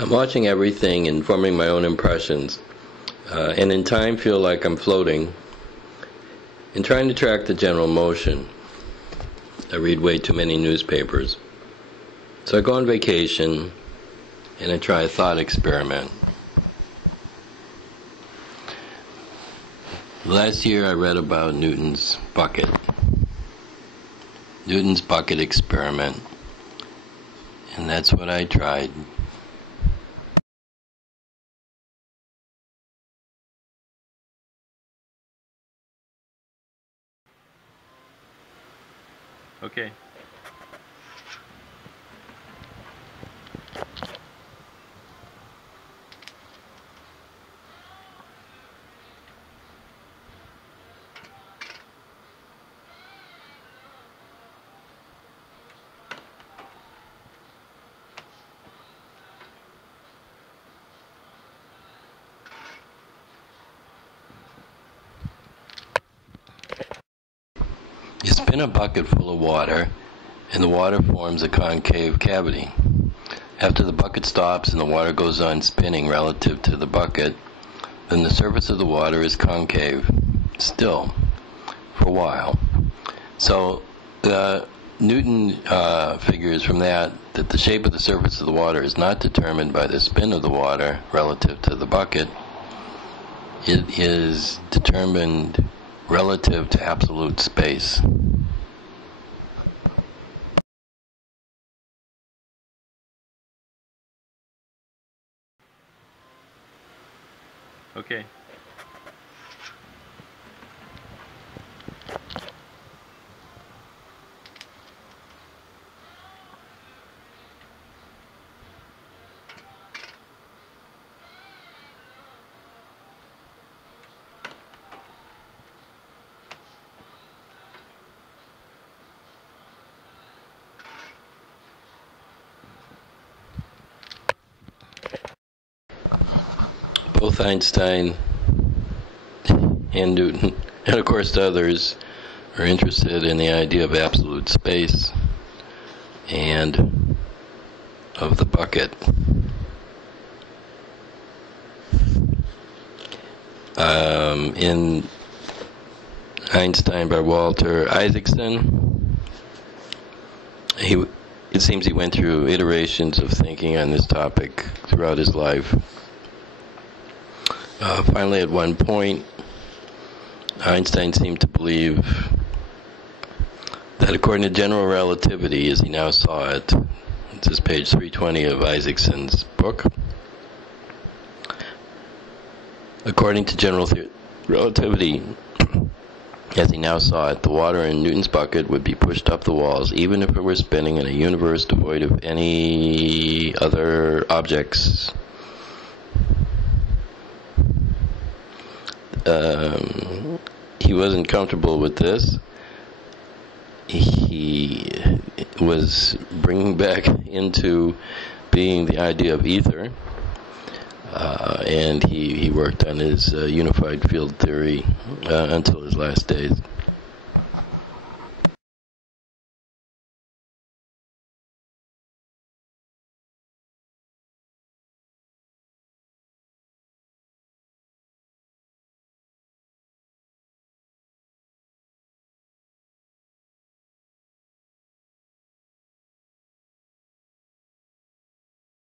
I'm watching everything and forming my own impressions, and in time feel like I'm floating and trying to track the general motion. I read way too many newspapers. So I go on vacation and I try a thought experiment. Last year I read about Newton's bucket experiment, and that's what I tried. Okay. You spin a bucket full of water, and the water forms a concave cavity. After the bucket stops and the water goes on spinning relative to the bucket, then the surface of the water is concave, still, for a while. So Newton figures from that the shape of the surface of the water is not determined by the spin of the water relative to the bucket. It is determined relative to absolute space. Okay. Both Einstein and Newton, and of course others, are interested in the idea of absolute space and of the bucket. In Einstein by Walter Isaacson, it seems he went through iterations of thinking on this topic throughout his life. Finally, at one point, Einstein seemed to believe that according to general relativity, as he now saw it, this is page 320 of Isaacson's book, according to general relativity, as he now saw it, the water in Newton's bucket would be pushed up the walls, even if it were spinning in a universe devoid of any other objects. He wasn't comfortable with this. He was bringing back into being the idea of ether, and he worked on his unified field theory until his last days.